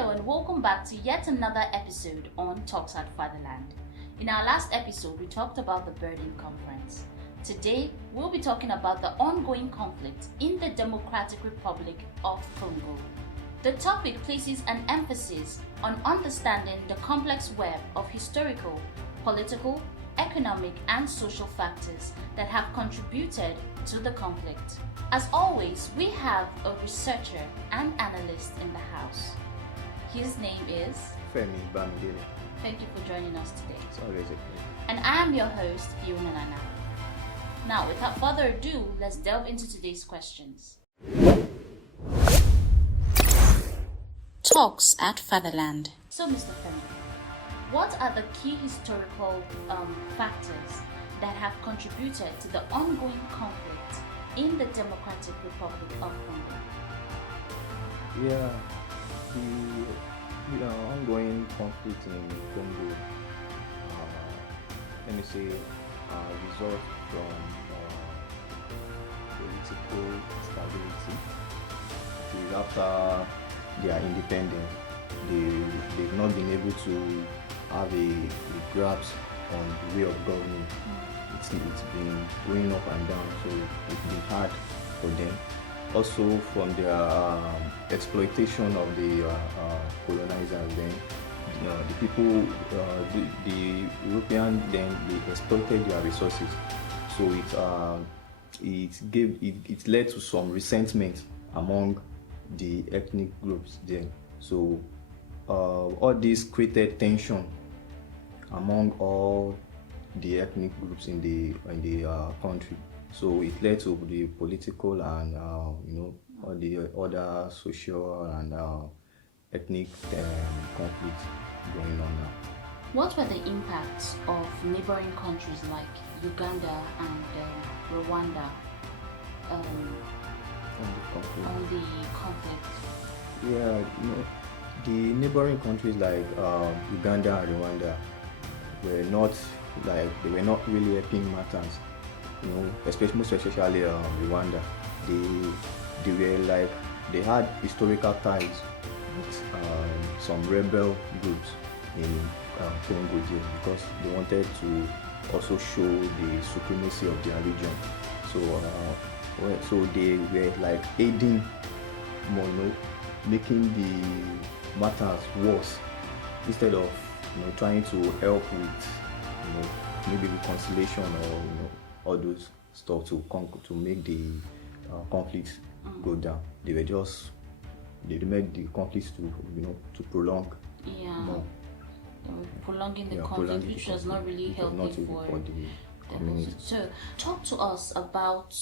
Hello and welcome back to yet another episode on Talks at Fatherland. In our last episode, we talked about the Berlin Conference. Today, we'll be talking about the ongoing conflict in the Democratic Republic of Congo. The topic places an emphasis on understanding the complex web of historical, political, economic, and social factors that have contributed to the conflict. As always, we have a researcher and analyst in the house. His name is Femi Bamidele. Thank you for joining us today. It's always a pleasure. And I am your host, Fiona Nana. Now, without further ado, let's delve into today's questions. Talks at Fatherland. So, Mr. Femi, what are the key historical factors that have contributed to the ongoing conflict in the Democratic Republic of Congo? Yeah, the ongoing conflict in Congo, results from political instability. It is after their independence, they've not been able to have a grasp on the way of government. It's been going up and down, so it's been hard for them. Also from their exploitation of the colonizers, then the people, the European, then they exploited their resources. So it led to some resentment among the ethnic groups then. So all this created tension among all the ethnic groups in the country. So it led to the political and all the other social and ethnic conflicts going on now. What were the impacts of neighboring countries like Uganda and Rwanda on the conflict? Yeah, the neighboring countries like Uganda and Rwanda were not really helping matters. Especially Rwanda. They had historical ties with some rebel groups in Congo because they wanted to also show the supremacy of their region. So they were like aiding more, making the matters worse instead of trying to help with maybe reconciliation or all those stuff to make the conflicts go down. They made the conflicts to prolong. Yeah. Prolonging the conflict, which was not really healthy for the community. So, talk to us about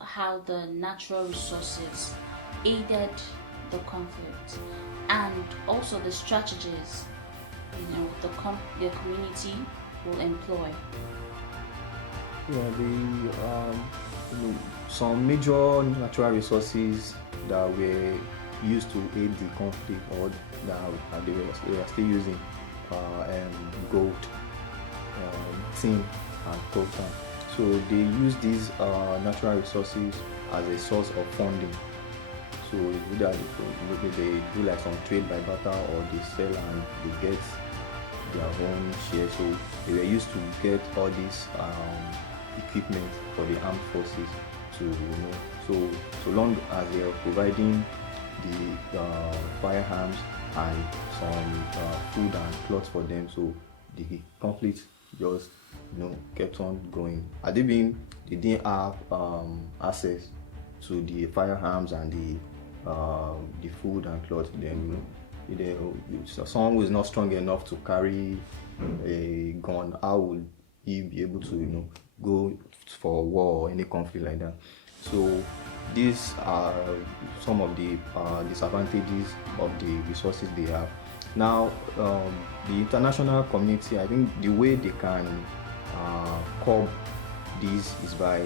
how the natural resources aided the conflict, and also the strategies the community will employ. Yeah, some major natural resources that were used to aid the conflict, or that they were still using, gold, tin, and coltan. So they use these natural resources as a source of funding. So either they do like some trade by barter, or they sell and they get their own share. So they were used to get all these equipment for the armed forces so long as they are providing the firearms and some food and clothes for them, so the conflict just kept on going. They didn't have access to the firearms and the food and clothes, then someone who is not strong enough to carry a gun, how would he be able to go for war or any conflict like that? So these are some of the disadvantages of the resources they have. Now the international community, I think the way they can curb this is by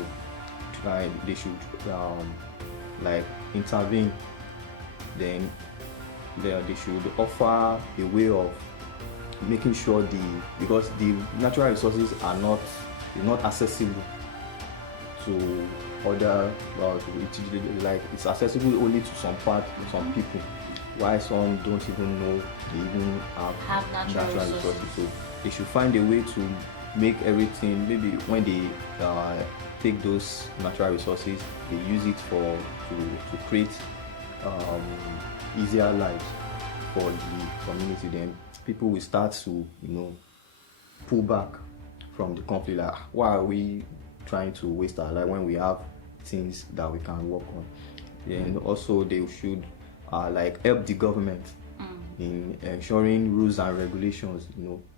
they should intervene. Then they should offer a way of making sure because the natural resources are not accessible to other, it's accessible only to some people. why some don't even know they even have natural resources. So they should find a way to make everything, maybe when they take those natural resources, they use it to create easier lives for the community. Then people will start to pull back from the conflict, like, why are we trying to waste our life when we have things that we can work on? And also they should like help the government in ensuring rules and regulations.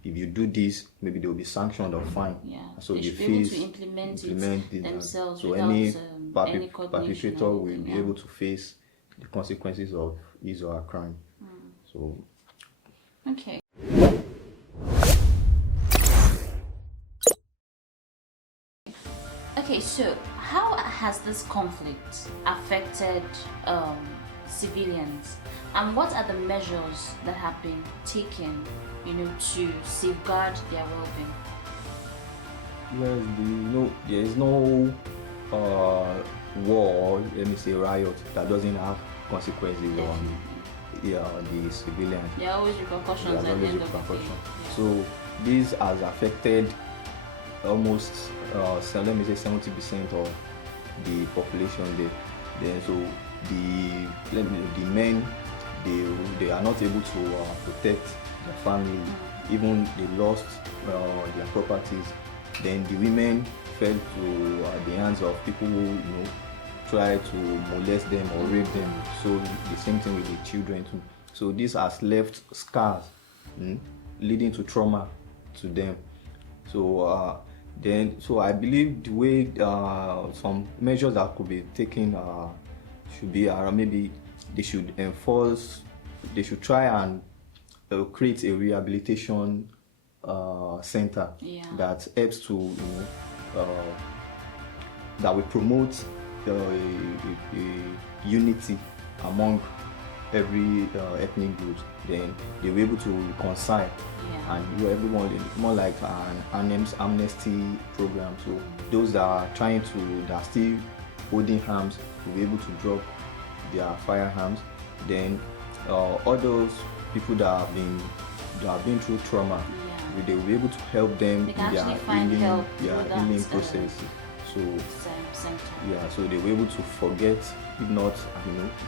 If you do this, maybe they will be sanctioned or fined. So they should be able to implement it themselves. So without any perpetrator will be able to face the consequences of his or her crime. So okay. Okay, so how has this conflict affected civilians, and what are the measures that have been taken, to safeguard their well-being? Yes, there is no war, let me say riot, that doesn't have consequences on the civilians. There are always repercussions at the end of the day. So this has affected almost let me say 70% of the population there. Then so the men, they are not able to protect their family. Even they lost their properties. Then the women fell to the hands of people who try to molest them or rape them. So the same thing with the children too. So this has left scars, leading to trauma to them. So so I believe the way some measures that could be taken should be maybe they should try and create a rehabilitation center that helps to that will promote unity among every ethnic group. Then they were able to reconcile, and everyone, more like an amnesty program. So those that are that are still holding arms will be able to drop their firearms. Then all those people that have been through trauma, they will be able to help them in their healing process. So so they were able to forget. If not,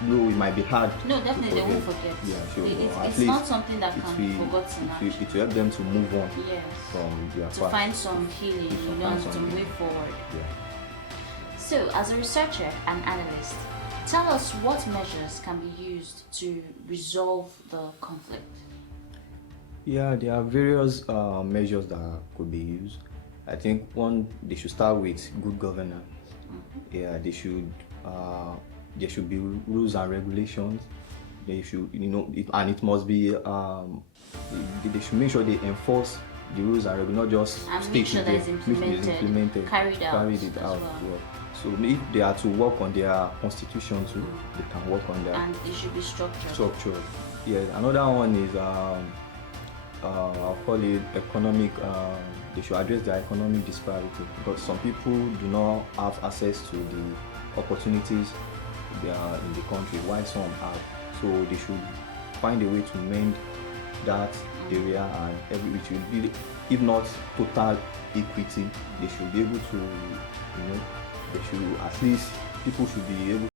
no, it might be hard. No, definitely they won't forget. Sure. It's not something that can be forgotten. It will help them to move on from their past. To find some healing, and to move forward. So, as a researcher and analyst, tell us what measures can be used to resolve the conflict. Yeah, there are various measures that could be used. I think one, they should start with good governance. Yeah, there should be rules and regulations. They should, and it must be. They should make sure they enforce the rules and regulations, not just and stick make sure with that it's implemented, carried it out. Well. So if they are to work on their constitution too, they can work on that. And it should be structured. Yeah. Another one is I'll call it economic. They should address their economic disparity, because some people do not have access to the opportunities they are in the country, while some have. So they should find a way to mend that area, and which will be, if not total equity, they should be able to, they should at least, people should be able